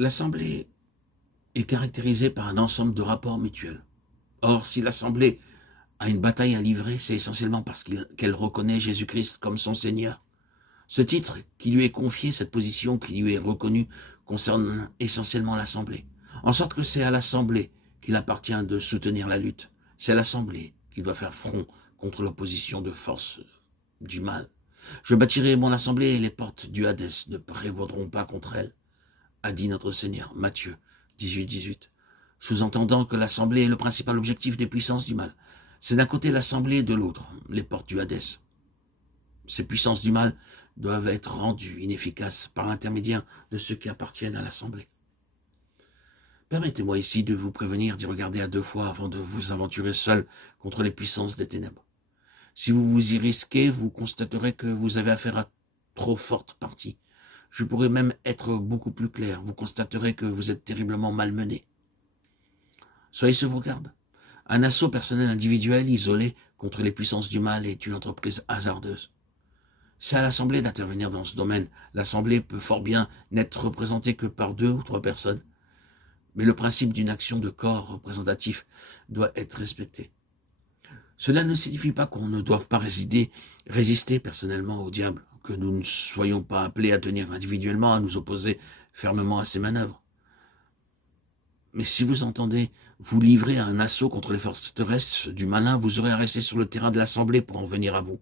L'assemblée est caractérisée par un ensemble de rapports mutuels. Or, si l'assemblée a une bataille à livrer, c'est essentiellement parce qu'elle reconnaît Jésus-Christ comme son Seigneur. Ce titre qui lui est confié, cette position qui lui est reconnue, concerne essentiellement l'Assemblée. En sorte que c'est à l'Assemblée qu'il appartient de soutenir la lutte. C'est à l'Assemblée qui doit faire front contre l'opposition de force du mal. Je bâtirai mon Assemblée et les portes du Hadès ne prévaudront pas contre elle, a dit notre Seigneur. Matthieu 18. Sous-entendant que l'Assemblée est le principal objectif des puissances du mal. C'est d'un côté l'Assemblée et de l'autre, les portes du Hadès. Ces puissances du mal doivent être rendues inefficaces par l'intermédiaire de ceux qui appartiennent à l'Assemblée. Permettez-moi ici de vous prévenir d'y regarder à deux fois avant de vous aventurer seul contre les puissances des ténèbres. Si vous vous y risquez, vous constaterez que vous avez affaire à trop forte partie. Je pourrais même être beaucoup plus clair. Vous constaterez que vous êtes terriblement malmené. Soyez sur vos gardes. Un assaut personnel individuel isolé contre les puissances du mal est une entreprise hasardeuse. C'est à l'Assemblée d'intervenir dans ce domaine. L'Assemblée peut fort bien n'être représentée que par 2 ou 3 personnes. Mais le principe d'une action de corps représentatif doit être respecté. Cela ne signifie pas qu'on ne doive pas résister personnellement au diable, que nous ne soyons pas appelés à tenir individuellement, à nous opposer fermement à ses manœuvres. Mais si vous entendez vous livrer à un assaut contre les forces terrestres du malin, vous aurez à rester sur le terrain de l'Assemblée pour en venir à vous.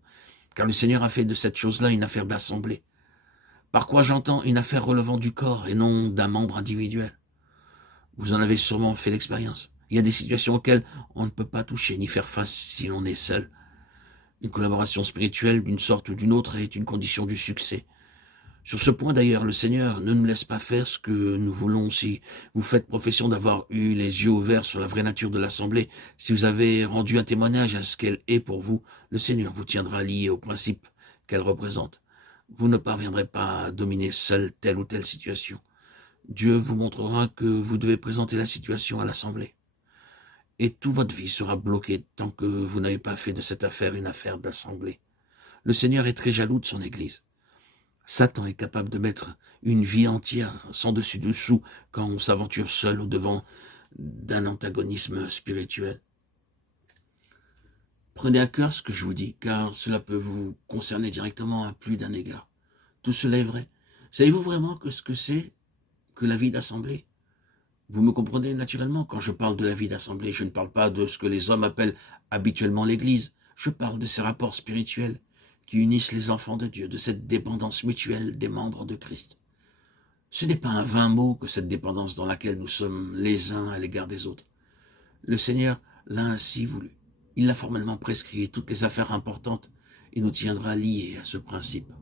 Car le Seigneur a fait de cette chose-là une affaire d'assemblée. Par quoi j'entends une affaire relevant du corps et non d'un membre individuel. Vous en avez sûrement fait l'expérience. Il y a des situations auxquelles on ne peut pas toucher ni faire face si l'on est seul. Une collaboration spirituelle d'une sorte ou d'une autre est une condition du succès. Sur ce point d'ailleurs, le Seigneur ne nous laisse pas faire ce que nous voulons. Si vous faites profession d'avoir eu les yeux ouverts sur la vraie nature de l'Assemblée, si vous avez rendu un témoignage à ce qu'elle est pour vous, le Seigneur vous tiendra lié au principe qu'elle représente. Vous ne parviendrez pas à dominer seul telle ou telle situation. Dieu vous montrera que vous devez présenter la situation à l'Assemblée. Et toute votre vie sera bloquée tant que vous n'avez pas fait de cette affaire une affaire d'Assemblée. Le Seigneur est très jaloux de son Église. Satan est capable de mettre une vie entière sans dessus-dessous quand on s'aventure seul au-devant d'un antagonisme spirituel. Prenez à cœur ce que je vous dis, car cela peut vous concerner directement à plus d'un égard. Tout cela est vrai. Savez-vous vraiment ce que c'est que la vie d'assemblée? Vous me comprenez naturellement, quand je parle de la vie d'assemblée, je ne parle pas de ce que les hommes appellent habituellement l'Église. Je parle de ces rapports spirituels qui unissent les enfants de Dieu, de cette dépendance mutuelle des membres de Christ. Ce n'est pas un vain mot que cette dépendance dans laquelle nous sommes les uns à l'égard des autres. Le Seigneur l'a ainsi voulu. Il l'a formellement prescrit et toutes les affaires importantes, il nous tiendra liés à ce principe.